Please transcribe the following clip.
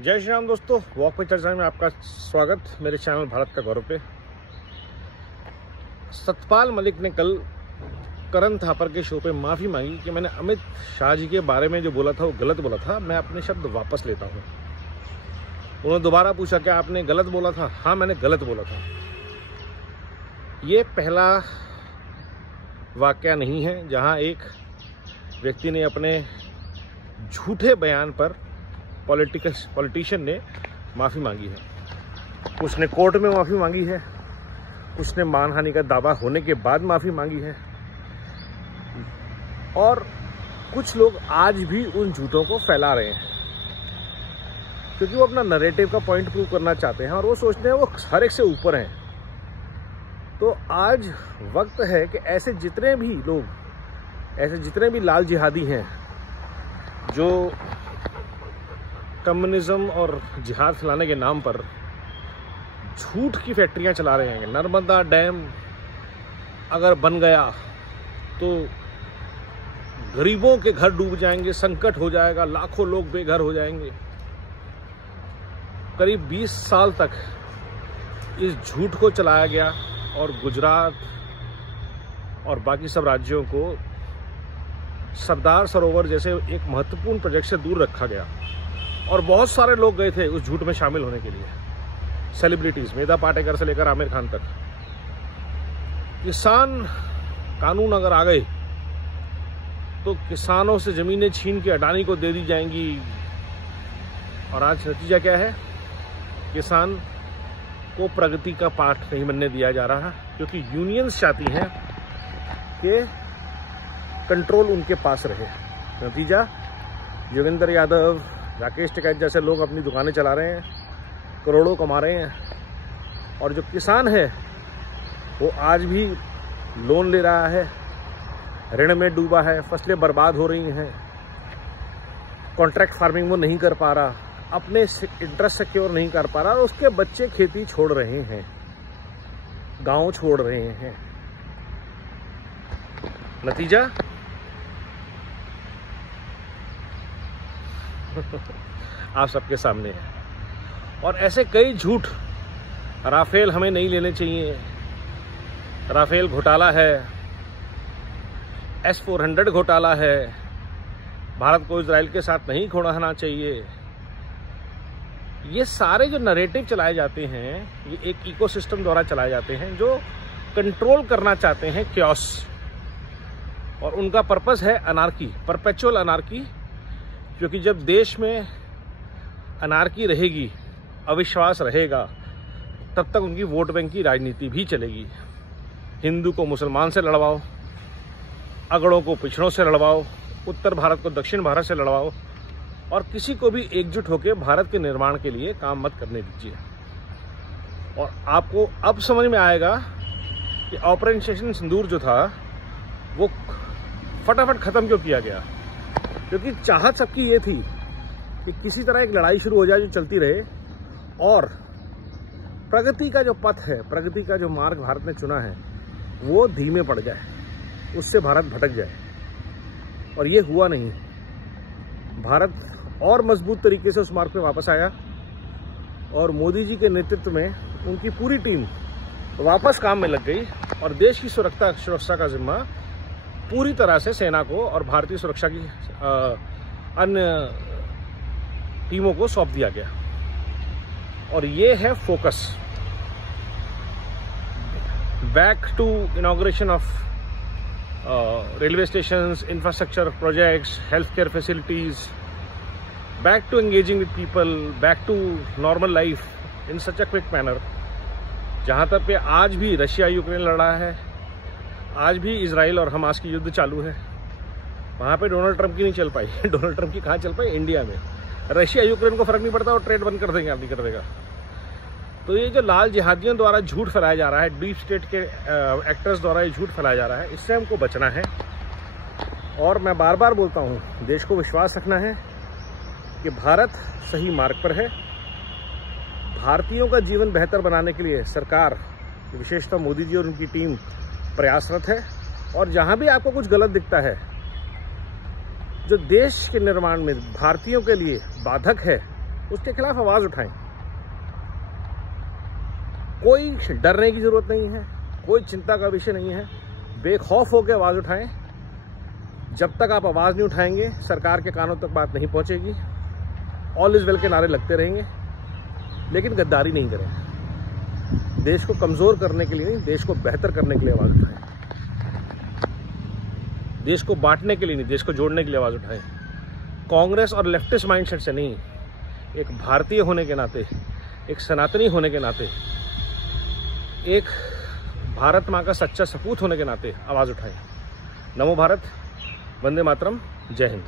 जय श्री राम दोस्तों, वॉक पे चर्चा में आपका स्वागत मेरे चैनल भारत का गौरव पे। सतपाल मलिक ने कल करण थापर के शो पे माफ़ी मांगी कि मैंने अमित शाह जी के बारे में जो बोला था वो गलत बोला था, मैं अपने शब्द वापस लेता हूँ। उन्होंने दोबारा पूछा क्या आपने गलत बोला था? हाँ, मैंने गलत बोला था। ये पहला वाकया नहीं है जहाँ एक व्यक्ति ने अपने झूठे बयान पर पॉलिटिशियन ने माफ़ी मांगी है। कुछ ने कोर्ट में माफ़ी मांगी है, कुछ ने मानहानि का दावा होने के बाद माफ़ी मांगी है, और कुछ लोग आज भी उन झूठों को फैला रहे हैं क्योंकि वो अपना नैरेटिव का पॉइंट प्रूव करना चाहते हैं और वो सोचते हैं वो हर एक से ऊपर हैं। तो आज वक्त है कि ऐसे जितने भी लोग, ऐसे जितने भी लाल जिहादी हैं जो कम्युनिज्म और जिहाद फैलाने के नाम पर झूठ की फैक्ट्रियां चला रहे हैं। नर्मदा डैम अगर बन गया तो गरीबों के घर डूब जाएंगे, संकट हो जाएगा, लाखों लोग बेघर हो जाएंगे। करीब 20 साल तक इस झूठ को चलाया गया और गुजरात और बाकी सब राज्यों को सरदार सरोवर जैसे एक महत्वपूर्ण प्रोजेक्ट से दूर रखा गया और बहुत सारे लोग गए थे उस झूठ में शामिल होने के लिए। सेलिब्रिटीज, मेधा पाटेकर से लेकर आमिर खान तक। किसान कानून अगर आ गए तो किसानों से जमीनें छीन के अडानी को दे दी जाएंगी, और आज नतीजा क्या है? किसान को प्रगति का पाठ नहीं बनने दिया जा रहा क्योंकि यूनियंस चाहती हैं कि कंट्रोल उनके पास रहे। नतीजा, योगेंद्र यादव, राकेश टिकैत जैसे लोग अपनी दुकानें चला रहे हैं, करोड़ों कमा रहे हैं, और जो किसान है वो आज भी लोन ले रहा है, ऋण में डूबा है, फसलें बर्बाद हो रही हैं, कॉन्ट्रैक्ट फार्मिंग वो नहीं कर पा रहा, अपने इंटरेस्ट सिक्योर नहीं कर पा रहा, और उसके बच्चे खेती छोड़ रहे हैं, गांव छोड़ रहे हैं। नतीजा आप सबके सामने है। और ऐसे कई झूठ, राफेल हमें नहीं लेने चाहिए, राफेल घोटाला है, S-400 घोटाला है, भारत को इजराइल के साथ नहीं खोना चाहिए। ये सारे जो नैरेटिव चलाए जाते हैं, ये एक इकोसिस्टम द्वारा चलाए जाते हैं जो कंट्रोल करना चाहते हैं क्योस, और उनका पर्पस है अनार्की, परपेचुअल अनार्की। क्योंकि जब देश में अनार्की रहेगी, अविश्वास रहेगा, तब तक उनकी वोट बैंक की राजनीति भी चलेगी। हिंदू को मुसलमान से लड़वाओ, अगड़ों को पिछड़ों से लड़वाओ, उत्तर भारत को दक्षिण भारत से लड़वाओ, और किसी को भी एकजुट होकर भारत के निर्माण के लिए काम मत करने दीजिए। और आपको अब समझ में आएगा कि ऑपरेशन सिंदूर जो था वो फटाफट खत्म क्यों किया गया। क्योंकि चाहत सबकी ये थी कि किसी तरह एक लड़ाई शुरू हो जाए जो चलती रहे, और प्रगति का जो पथ है, प्रगति का जो मार्ग भारत ने चुना है, वो धीमे पड़ जाए, उससे भारत भटक जाए। और ये हुआ नहीं। भारत और मजबूत तरीके से उस मार्ग पे वापस आया, और मोदी जी के नेतृत्व में उनकी पूरी टीम वापस काम में लग गई, और देश की सुरक्षा का जिम्मा पूरी तरह से सेना को और भारतीय सुरक्षा की अन्य टीमों को सौंप दिया गया। और ये है focus. Back to inauguration of railway stations, infrastructure projects, health care facilities, back to engaging with people, back to normal life in such a quick manner. जहां तक पे आज भी रशिया यूक्रेन लड़ रहा है, आज भी इजराइल और हमास की युद्ध चालू है, वहाँ पे डोनाल्ड ट्रंप की नहीं चल पाई। डोनाल्ड ट्रंप की कहाँ चल पाई? इंडिया में। रशिया यूक्रेन को फर्क नहीं पड़ता, और ट्रेड बंद कर देंगे, आदमी कर देगा। तो ये जो लाल जिहादियों द्वारा झूठ फैलाया जा रहा है, डीप स्टेट के एक्टर्स द्वारा ये झूठ फैलाया जा रहा है, इससे हमको बचना है। और मैं बार बार बोलता हूँ, देश को विश्वास रखना है कि भारत सही मार्ग पर है। भारतीयों का जीवन बेहतर बनाने के लिए सरकार, विशेषतः मोदी जी और उनकी टीम प्रयासरत है। और जहां भी आपको कुछ गलत दिखता है, जो देश के निर्माण में भारतीयों के लिए बाधक है, उसके खिलाफ आवाज़ उठाएं। कोई डरने की ज़रूरत नहीं है, कोई चिंता का विषय नहीं है। बेखौफ होकर आवाज़ उठाएं। जब तक आप आवाज़ नहीं उठाएंगे, सरकार के कानों तक बात नहीं पहुंचेगी। ऑल इज़ वेल के नारे लगते रहेंगे, लेकिन गद्दारी नहीं करें। देश को कमज़ोर करने के लिए नहीं, देश को बेहतर करने के लिए आवाज़ उठाएं। देश को बांटने के लिए नहीं, देश को जोड़ने के लिए आवाज़ उठाएं। कांग्रेस और लेफ्टिस्ट माइंडसेट से नहीं, एक भारतीय होने के नाते, एक सनातनी होने के नाते, एक भारत माँ का सच्चा सपूत होने के नाते आवाज़ उठाएं। नमो भारत, वंदे मातरम, जय हिंद।